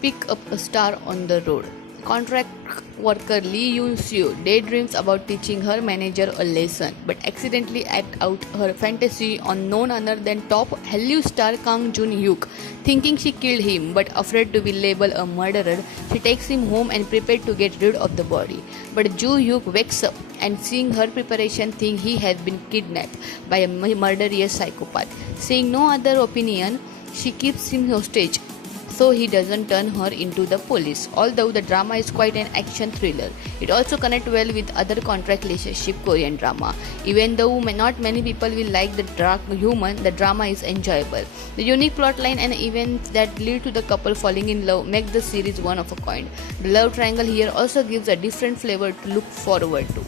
pick up a star on the road. Contract worker Lee Yoon-soo daydreams about teaching her manager a lesson, but accidentally act out her fantasy on none other than top Hallyu star Kang Jun-hyuk. Thinking she killed him, but afraid to be labeled a murderer, she takes him home and prepared to get rid of the body. But Joo-hyuk wakes up and seeing her preparation thinks he has been kidnapped by a murderous psychopath. Seeing no other opinion, she keeps him hostage so he doesn't turn her into the police. Although the drama is quite an action thriller, it also connects well with other contract relationship Korean drama. Even though not many people will like the dark human, the drama is enjoyable. The unique plotline and events that lead to the couple falling in love make the series one of a kind. The love triangle here also gives a different flavor to look forward to.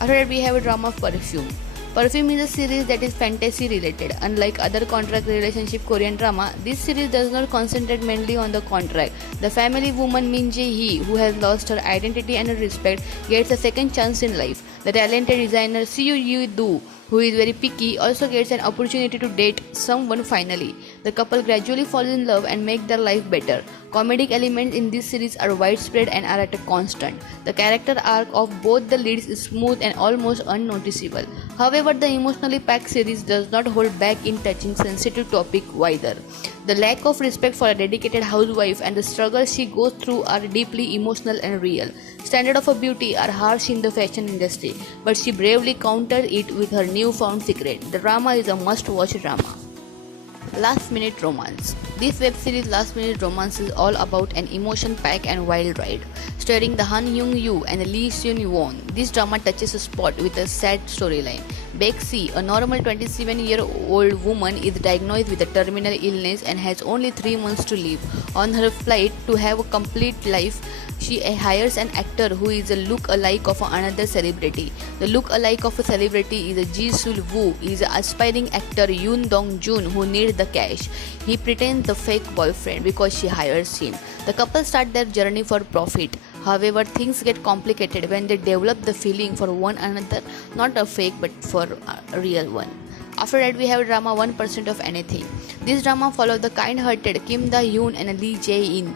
After that, we have a drama Perfume. Perfume is a series that is fantasy related. Unlike other contract relationship Korean drama, this series does not concentrate mainly on the contract. The family woman Min Jae-hee, who has lost her identity and her respect, gets a second chance in life. The talented designer Seo Yoo-do, who is very picky, also gets an opportunity to date someone finally. The couple gradually falls in love and make their life better. Comedic elements in this series are widespread and are at a constant. The character arc of both the leads is smooth and almost unnoticeable. However, the emotionally packed series does not hold back in touching sensitive topic either. The lack of respect for a dedicated housewife and the struggles she goes through are deeply emotional and real. Standards of her beauty are harsh in the fashion industry, but she bravely countered it with her newfound secret. The drama is a must-watch drama. Last Minute Romance. This web series Last Minute Romance is all about an emotion-packed and wild ride. Starring the Han Young-yoo and Lee Seung-won, this drama touches a spot with a sad storyline. Baek-si, a normal 27-year-old woman, is diagnosed with a terminal illness and has only 3 months to live. On her flight to have a complete life, she hires an actor who is a look-alike of another celebrity. The look-alike of a celebrity is Ji-sul Woo. He is an aspiring actor Yoon Dong-jun who needs the cash. He pretends the fake boyfriend because she hires him. The couple start their journey for profit. However, things get complicated when they develop the feeling for one another, not a fake but for a real one. After that, we have drama 1% of Anything. This drama follows the kind-hearted Kim Da-hyun and Lee Jae-in.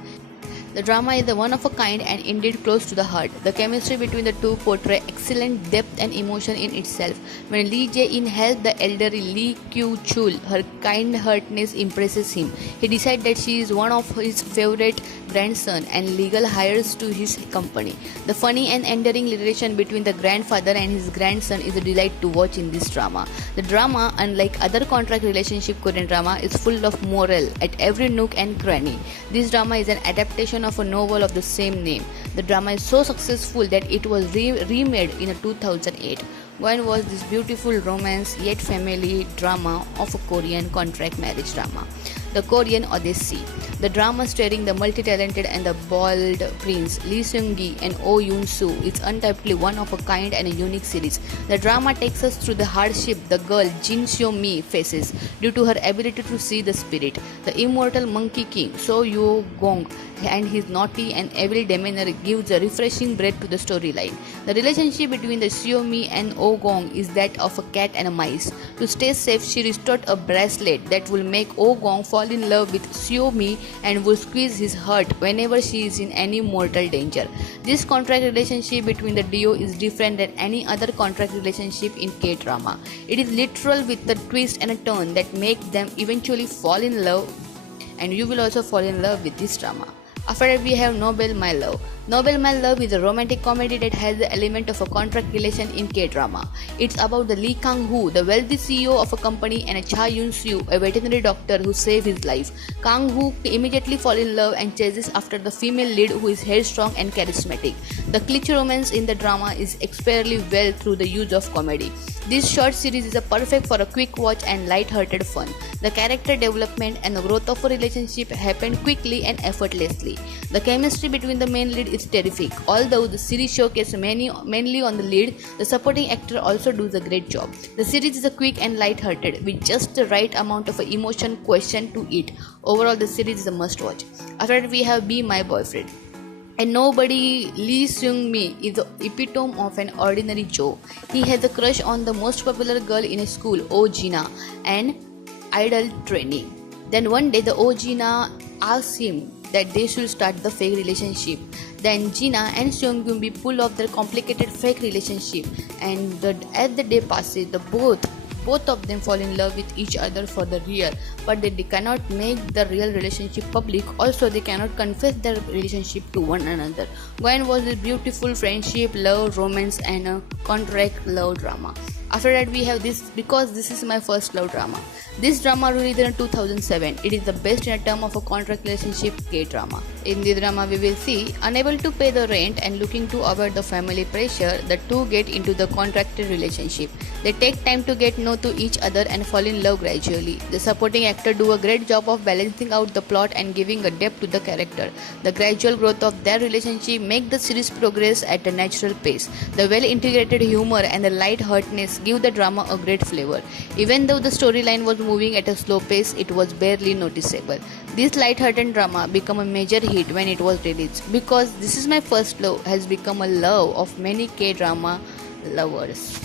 The drama is one of a kind and indeed close to the heart. The chemistry between the two portray excellent depth and emotion in itself. When Lee Jae-in helps the elderly Lee Kyu-chul, her kind-heartedness impresses him. He decides that she is one of his favorite grandson and legal hires to his company. The funny and endearing relation between the grandfather and his grandson is a delight to watch in this drama. The drama, unlike other contract relationship Korean drama, is full of moral at every nook and cranny. This drama is an adaptation of a novel of the same name. The drama is so successful that it was remade in 2008. When was this beautiful romance yet family drama of a Korean contract marriage drama? The Korean Odyssey. The drama starring the multi-talented and the bald prince Lee Seung-gi and Oh Yoon-soo is undoubtedly one of a kind and a unique series. The drama takes us through the hardship the girl Jin Seo-mi faces due to her ability to see the spirit. The immortal Monkey King So Yo-gong and his naughty and evil demeanor gives a refreshing breath to the storyline. The relationship between the Seo-mi and Oh-gong is that of a cat and a mice. To stay safe, she restored a bracelet that will make Oh-gong fall in love with Seo-mi and will squeeze his heart whenever she is in any mortal danger. This contract relationship between the duo is different than any other contract relationship in K-drama. It is literal with a twist and a turn that make them eventually fall in love, and you will also fall in love with this drama. After that, we have Nobel My Love. Nobel My Love is a romantic comedy that has the element of a contract relation in K-drama. It's about the Lee Kang-hoo, the wealthy CEO of a company, and a Cha Yoon-soo, a veterinary doctor who saves his life. Kang-hoo immediately falls in love and chases after the female lead who is headstrong and charismatic. The cliché romance in the drama is expertly well through the use of comedy. This short series is perfect for a quick watch and light-hearted fun. The character development and the growth of a relationship happen quickly and effortlessly. The chemistry between the main lead is terrific. Although the series showcases mainly on the lead, the supporting actor also does a great job. The series is a quick and light-hearted with just the right amount of emotion question to it. Overall, the series is a must-watch. After that, we have Be My Boyfriend. And nobody, Lee Seung-mi is the epitome of an ordinary Joe. He has a crush on the most popular girl in his school, Oh Jina, and idol training. Then one day, the Oh Jina asks him that they should start the fake relationship. Then Gina and Seungkyun pull off their complicated fake relationship, and as the day passes, both of them fall in love with each other for the real, but they cannot make the real relationship public. Also, they cannot confess their relationship to one another. Gwen was a beautiful friendship, love, romance, and a contract love drama. After that, we have this because this is my first love drama. This drama released in 2007. It is the best in a term of a contract relationship K-drama. In this drama, we will see unable to pay the rent and looking to avoid the family pressure, the two get into the contracted relationship. They take time to get know to each other and fall in love gradually. The supporting actor do a great job of balancing out the plot and giving a depth to the character. The gradual growth of their relationship make the series progress at a natural pace. The well-integrated humor and the light-heartedness give the drama a great flavor. Even though the storyline was moving at a slow pace, it was barely noticeable. This light-hearted drama became a major hit when it was released because This Is My First Love has become a love of many K-drama lovers.